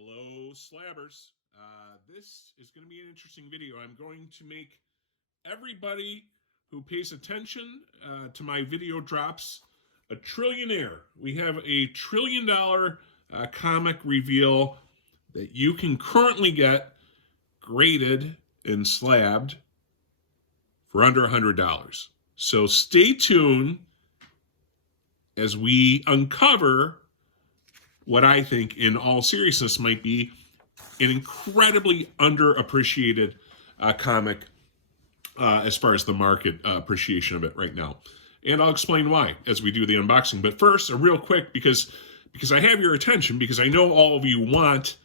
Hello, Slabbers. This is going to be an interesting video. I'm going to make everybody who pays attention to my video drops a trillionaire. We have a $1 trillion comic reveal that you can currently get graded and slabbed for under $100. So stay tuned as we uncover what I think, in all seriousness, might be an incredibly underappreciated comic as far as the market appreciation of it right now. And I'll explain why as we do the unboxing. But first, a real quick, because I have your attention, because I know all of you want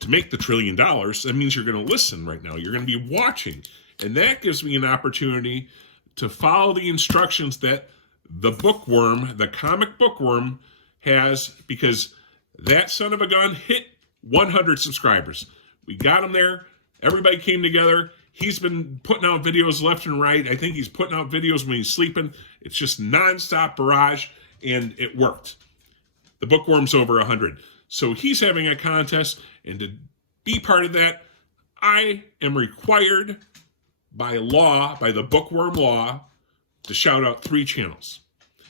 to make the $1 trillion, that means you're going to listen right now. You're going to be watching. And that gives me an opportunity to follow the instructions that the Bookworm, the comic Bookworm, has, because that son of a gun hit 100 subscribers. We got him there. Everybody came together. He's been putting out videos left and right. I think he's putting out videos when he's sleeping. It's just nonstop barrage, and it worked. The Bookworm's over 100. So he's having a contest, and to be part of that, I am required by law, by the Bookworm law, to shout out 3 channels.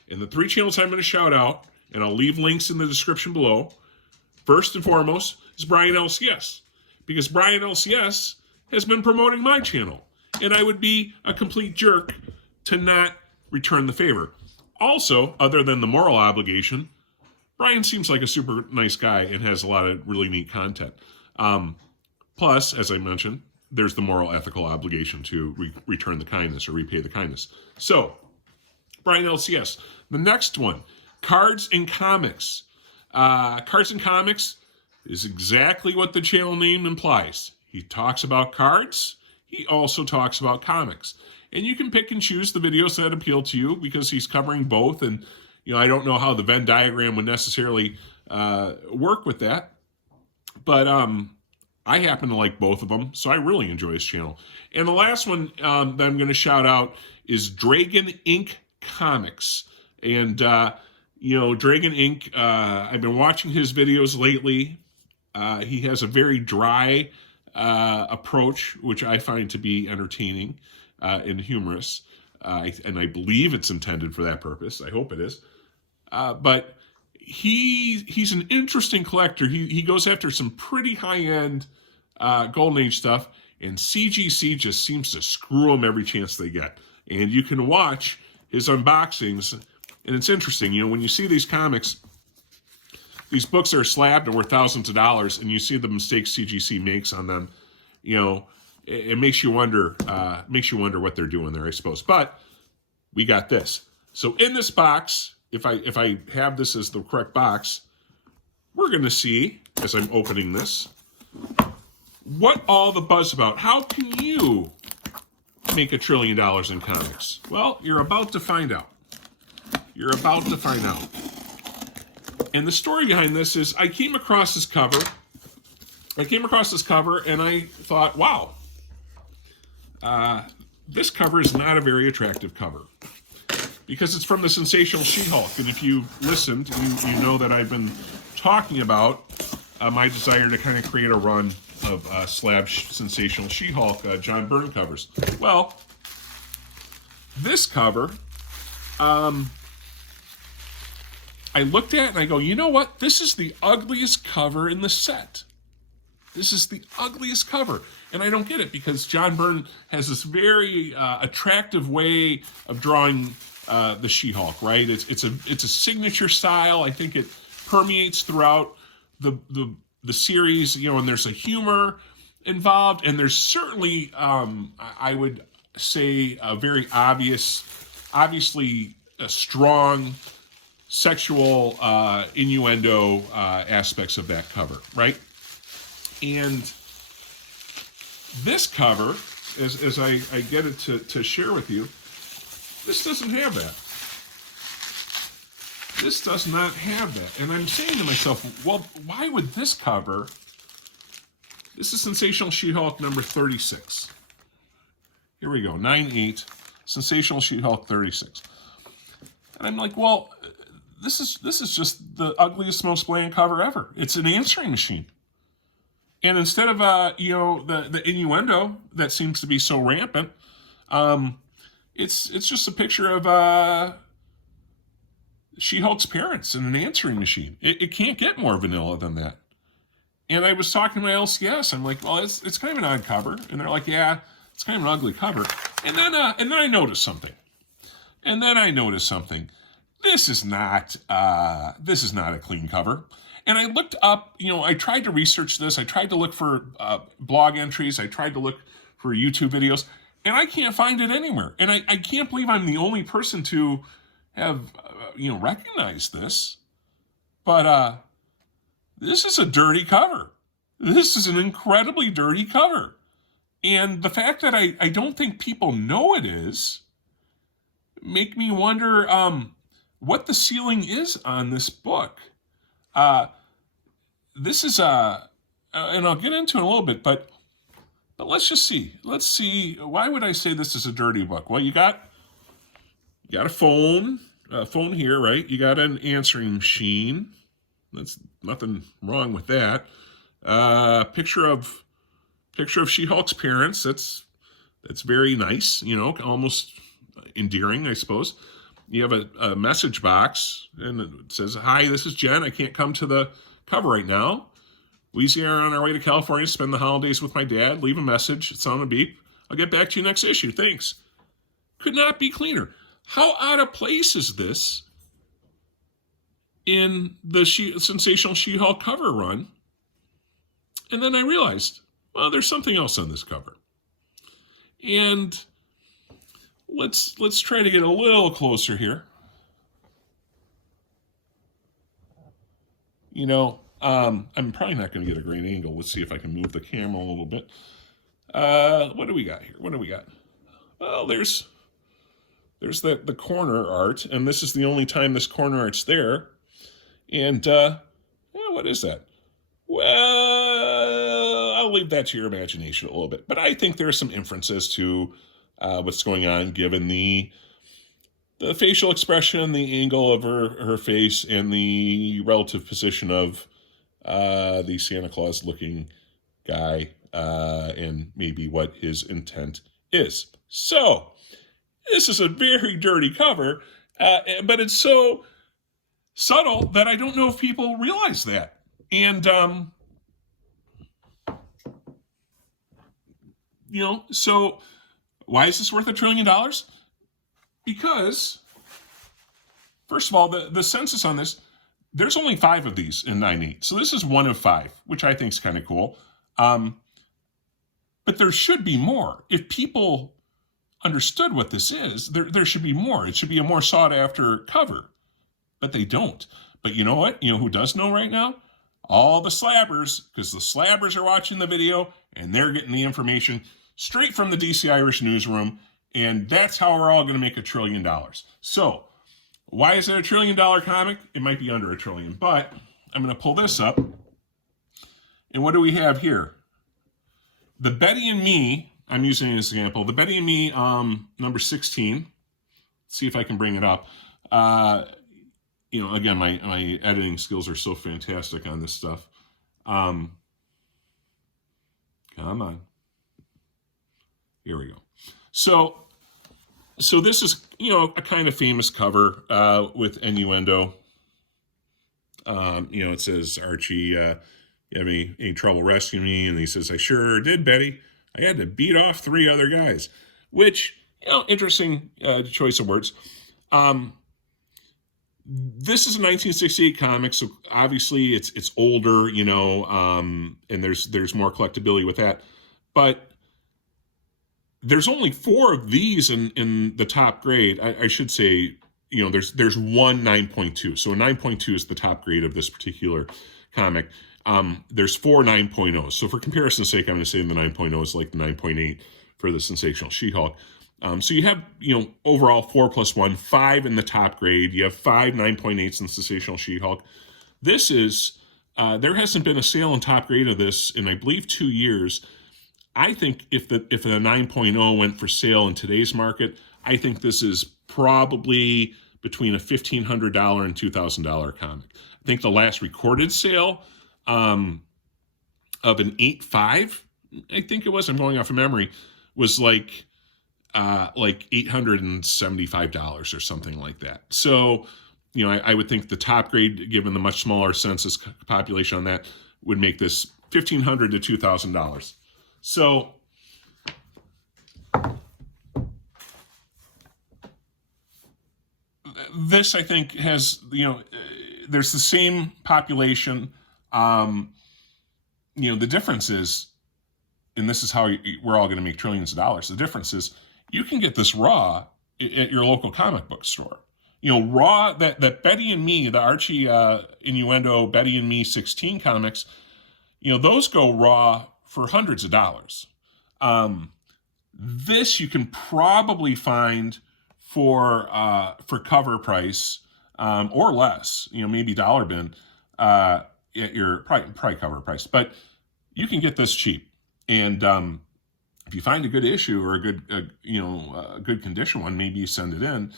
And the 3 channels I'm going to shout out, and I'll leave links in the description below, first and foremost is BRIAN-LCS, because BRIAN-LCS has been promoting my channel, and I would be a complete jerk to not return the favor. Also, other than the moral obligation, Brian seems like a super nice guy and has a lot of really neat content. Plus, as I mentioned, there's the moral ethical obligation to return the kindness or repay the kindness. So, BRIAN-LCS. The next one, Cards and Comics. Cards and Comics is exactly what the channel name implies. He talks about cards. He also talks about comics. And you can pick and choose the videos that appeal to you, because he's covering both. And, I don't know how the Venn diagram would necessarily work with that. But I happen to like both of them, so I really enjoy his channel. And the last one that I'm going to shout out is Dragon Ink Comics. And, Dragon Ink, I've been watching his videos lately. He has a very dry approach, which I find to be entertaining and humorous. And I believe it's intended for that purpose. I hope it is. But he's an interesting collector. He goes after some pretty high-end Golden Age stuff, and CGC just seems to screw them every chance they get. And you can watch his unboxings, and it's interesting, when you see these comics, these books are slabbed and worth thousands of dollars, and you see the mistakes CGC makes on them, it makes you wonder what they're doing there, I suppose. But we got this. So in this box, if I have this as the correct box, we're going to see, as I'm opening this, what all the buzz about. How can you make $1 trillion in comics? Well, you're about to find out. You're about to find out. And the story behind this is, I came across this cover, and I thought, wow, this cover is not a very attractive cover, because it's from the Sensational She-Hulk. And if you listened, you know that I've been talking about my desire to kind of create a run of slab Sensational She-Hulk John Byrne covers. Well, this cover, I looked at and I go, you know what? This is the ugliest cover in the set. This is the ugliest cover. And I don't get it, because John Byrne has this very attractive way of drawing the She-Hulk, right? It's a signature style. I think it permeates throughout the series, and there's a humor involved, and there's certainly, I would say, a very obviously a strong sexual innuendo aspects of that cover, right? And this cover, as I get it to share with you, this doesn't have that. This does not have that. And I'm saying to myself, well, why would this cover? This is Sensational She-Hulk number 36. Here we go, 9/8, Sensational She-Hulk 36. And I'm like, well, this is just the ugliest, most bland cover ever. It's an answering machine. And instead of, the innuendo that seems to be so rampant, it's just a picture of She-Hulk's parents in an answering machine. It can't get more vanilla than that. And I was talking to my LCS. I'm like, well, it's kind of an odd cover. And they're like, yeah, it's kind of an ugly cover. And then I noticed something. This is not a clean cover. And I looked up, I tried to research this. I tried to look for blog entries. I tried to look for YouTube videos. And I can't find it anywhere. And I can't believe I'm the only person to have, recognized this. But this is a dirty cover. This is an incredibly dirty cover. And the fact that I don't think people know it is, make me wonder what the ceiling is on this book. This is and I'll get into it in a little bit, but let's just see. Let's see. Why would I say this is a dirty book? Well, you got a phone here, right? You got an answering machine. That's nothing wrong with that. Picture of She-Hulk's parents. That's very nice. Almost endearing, I suppose. You have a message box, and it says, "Hi, this is Jen. I can't come to the cover right now. We are on our way to California to spend the holidays with my dad. Leave a message. It's on a beep. I'll get back to you next issue. Thanks." Could not be cleaner. How out of place is this in the sensational She-Hulk cover run? And then I realized, well, there's something else on this cover. And let's try to get a little closer here. I'm probably not going to get a great angle. Let's see if I can move the camera a little bit. What do we got here? Well, there's the corner art, and this is the only time this corner art's there. And what is that? Well, I'll leave that to your imagination a little bit. But I think there are some inferences to what's going on, given the facial expression, the angle of her face, and the relative position of the Santa Claus-looking guy, and maybe what his intent is. So, this is a very dirty cover, but it's so subtle that I don't know if people realize that. And, so why is this worth $1 trillion? Because, first of all, the census on this, there's only 5 of these in 9.8. So this is 1 of 5, which I think is kind of cool. But there should be more. If people understood what this is, there should be more. It should be a more sought-after cover. But they don't. But you know what? You know who does know right now? All the slabbers, because the slabbers are watching the video, and they're getting the information straight from the DC Irish newsroom, and that's how we're all going to make $1 trillion. So, why is it $1 trillion comic? It might be under $1 trillion, but I'm going to pull this up. And what do we have here? The Betty and Me, I'm using as an example, the Betty and Me number 16. Let's see if I can bring it up. Again, my editing skills are so fantastic on this stuff. Come on. Here we go. So this is, a kind of famous cover with innuendo. It says, Archie, you have any trouble rescuing me? And he says, I sure did, Betty. I had to beat off 3 other guys. Which, interesting choice of words. This is a 1968 comic, so obviously it's older, and there's more collectability with that. But there's only 4 of these in the top grade. I should say, there's one 9.2. So a 9.2 is the top grade of this particular comic. There's 4 9.0s. So for comparison's sake, I'm going to say the 9.0 is like the 9.8 for the Sensational She-Hulk. So you have, overall 4 plus 1, 5 in the top grade. You have 5 9.8s in Sensational She-Hulk. This is, there hasn't been a sale in top grade of this in, I believe, 2 years. I think if the 9.0 went for sale in today's market, I think this is probably between a $1,500 and $2,000 comic. I think the last recorded sale, of an 8.5, I think it was, I'm going off of memory, was like $875 or something like that. So, you know, I would think the top grade, given the much smaller census population on that, would make this $1,500 to $2,000. So this, I think, has, you know, there's the same population. You know, the difference is, and this is how we're all going to make trillions of dollars. The difference is you can get this raw at your local comic book store. You know, raw, that Betty and Me, the Archie Innuendo Betty and Me 16 comics, you know, those go raw for hundreds of dollars. This you can probably find for cover price or less, you know, maybe dollar bin at your probably cover price, but you can get this cheap. And if you find a good issue or a good a good condition one, maybe you send it in.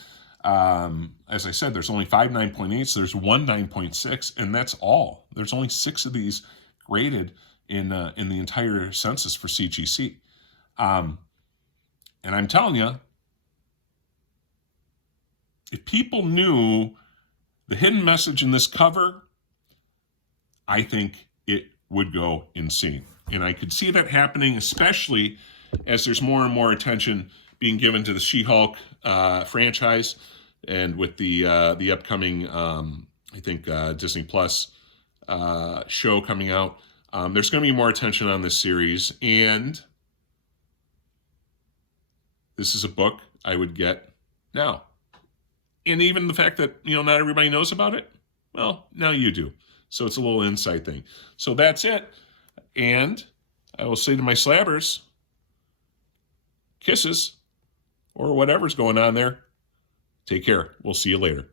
As I said, there's only 5 9.8s, there's 1 9.6, and that's all. There's only 6 of these graded in the entire census for CGC. And I'm telling you, if people knew the hidden message in this cover, I think it would go insane. And I could see that happening, especially as there's more and more attention being given to the She-Hulk franchise, and with the upcoming, I think, Disney Plus show coming out. There's going to be more attention on this series, and this is a book I would get now. And even the fact that, you know, not everybody knows about it, well, now you do. So it's a little insight thing. So that's it. And I will say to my slabbers, kisses, or whatever's going on there, take care. We'll see you later.